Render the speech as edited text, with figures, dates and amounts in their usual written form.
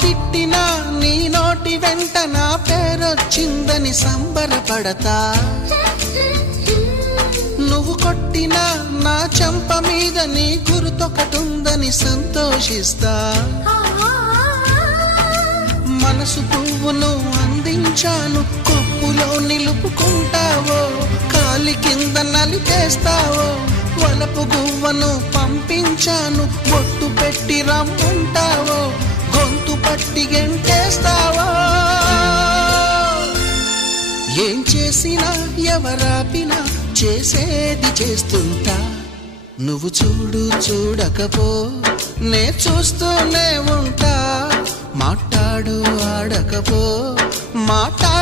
తిట్టినా నీ నోటి వెంట నా పేరొచ్చిందని సంబరపడతా. నువ్వు కొట్టినా నా చెంప మీద నీ గుర్తొకటుందని సంతోషిస్తా. మనసు పువ్వును అందించాను, కొప్పులో నిలుపుకుంటావో, కాలి కింద నలిపేస్తావో. వలపు గువ్వను పంపించాను, బొట్టు పెట్టి రమ్మంటావో, గొంతు పట్టి గెంటేస్తావో. ఏం చేసినా ఎవరాపినా చేసేది చేస్తుంటా. నువ్వు చూడు చూడకపో నే చూస్తూనే ఉంటా. మాట్లాడు ఆడకపో మాట్లాడు